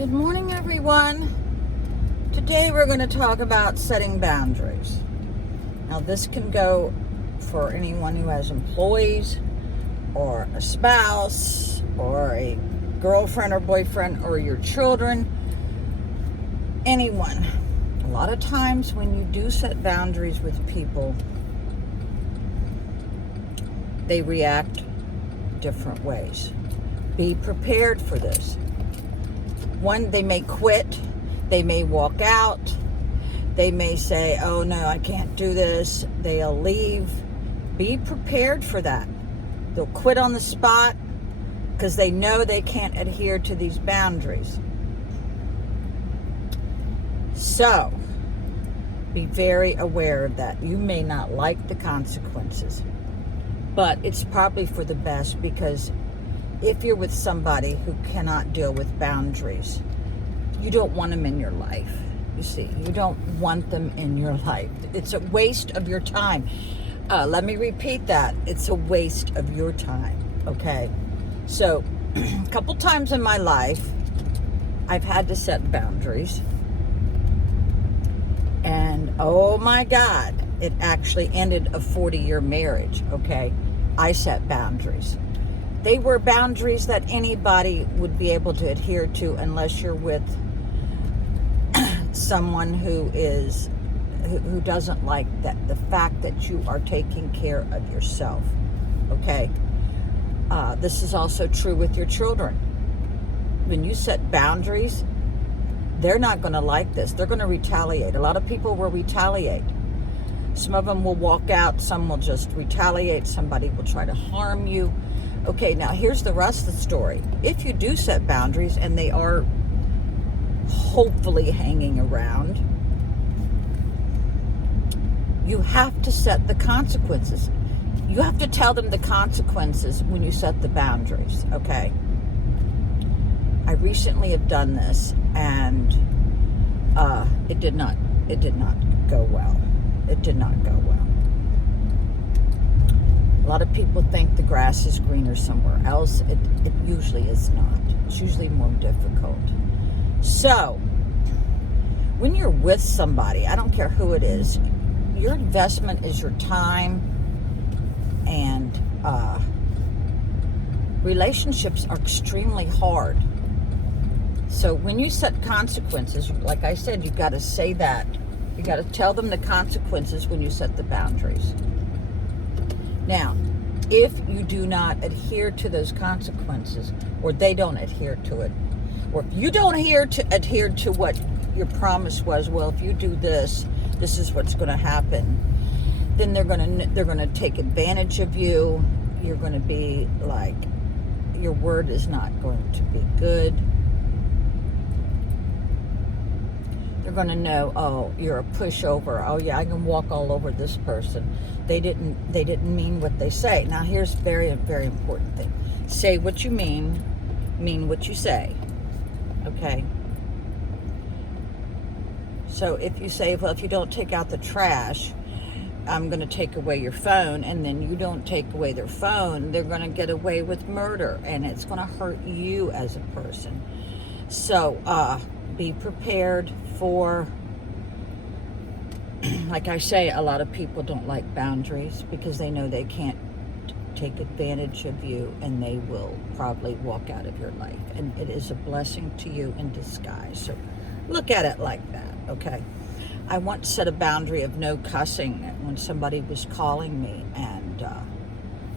Good morning, everyone. Today we're going to talk about setting boundaries. Now, this can go for anyone who has employees or a spouse or a girlfriend or boyfriend or your children, anyone. A lot of times when you do set boundaries with people, they react different ways. Be prepared for this. One, they may quit, they may walk out, they may say, oh no, I can't do this, they'll leave. Be prepared for that. They'll quit on the spot because they know they can't adhere to these boundaries. So, be very aware of that. You may not like the consequences, but it's probably for the best, because if you're with somebody who cannot deal with boundaries, you don't want them in your life. You see, you don't want them in your life. It's a waste of your time. Let me repeat that. It's a waste of your time, okay? So, a couple times in my life, I've had to set boundaries. And, oh my God, it actually ended a 40-year marriage, okay? I set boundaries. They were boundaries that anybody would be able to adhere to unless you're with someone who doesn't like that, the fact that you are taking care of yourself. Okay? This is also true with your children. When you set boundaries, they're not going to like this. They're going to retaliate. A lot of people will retaliate. Some of them will walk out. Some will just retaliate. Somebody will try to harm you. Okay, now here's the rest of the story. If you do set boundaries and they are hopefully hanging around, you have to set the consequences. You have to tell them the consequences when you set the boundaries, okay? I recently have done this, and it did not go well. It did not go well. A lot of people think the grass is greener somewhere else. It usually is not. It's usually more difficult. So, when you're with somebody, I don't care who it is, your investment is your time, and relationships are extremely hard. So when you set consequences, like I said, you've got to say that. You got to tell them the consequences when you set the boundaries. Now, if you do not adhere to those consequences, or they don't adhere to it, or if you don't adhere to what your promise was, well, if you do this, this is what's going to happen, then they're going to take advantage of you. You're going to be like, your word is not going to be good. They're going to know, oh, you're a pushover. Oh yeah, I can walk all over this person. They didn't mean what they say. Now here's very, very important thing. Say what you mean what you say. Okay? So if you say, well, if you don't take out the trash, I'm going to take away your phone, and then you don't take away their phone, they're going to get away with murder, and it's going to hurt you as a person. So, be prepared for, like I say, a lot of people don't like boundaries because they know they can't take advantage of you, and they will probably walk out of your life. And it is a blessing to you in disguise. So look at it like that, okay? I once set a boundary of no cussing when somebody was calling me, and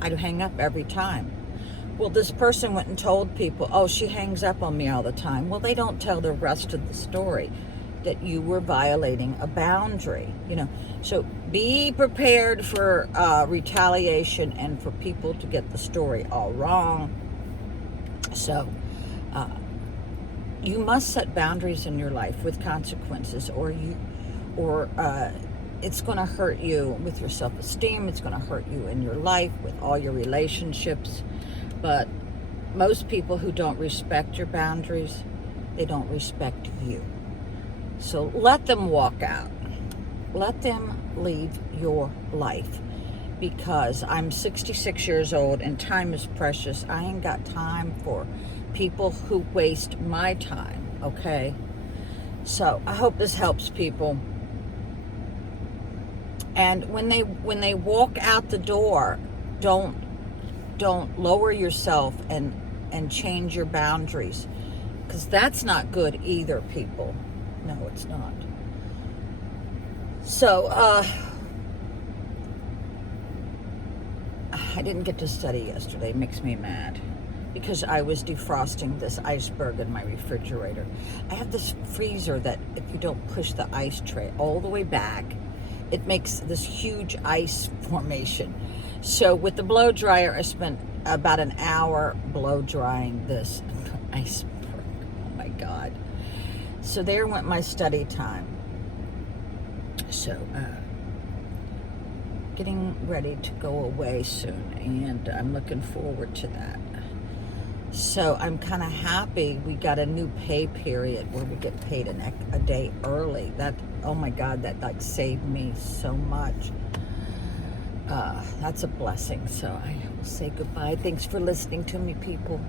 I'd hang up every time. Well, this person went and told people, oh, she hangs up on me all the time. Well, they don't tell the rest of the story, that you were violating a boundary, you know. So be prepared for retaliation and for people to get the story all wrong. So you must set boundaries in your life with consequences, or it's going to hurt you with your self-esteem. It's going to hurt you in your life with all your relationships. But most people who don't respect your boundaries, they don't respect you. So let them walk out. Let them leave your life, because I'm 66 years old and time is precious. I ain't got time for people who waste my time, okay? So I hope this helps people. And when they walk out the door, don't lower yourself and change your boundaries, because that's not good either, people. No, it's not. So I didn't get to study yesterday. It makes me mad because I was defrosting this iceberg in my refrigerator. I have this freezer that if you don't push the ice tray all the way back, it makes this huge ice formation. So with the blow dryer, I spent about an hour blow drying this iceberg. Oh my God. So there went my study time. So getting ready to go away soon, and I'm looking forward to that. So I'm kind of happy we got a new pay period where we get paid a day early. That, oh my God, that like saved me so much. That's a blessing. So I will say goodbye. Thanks for listening to me, people.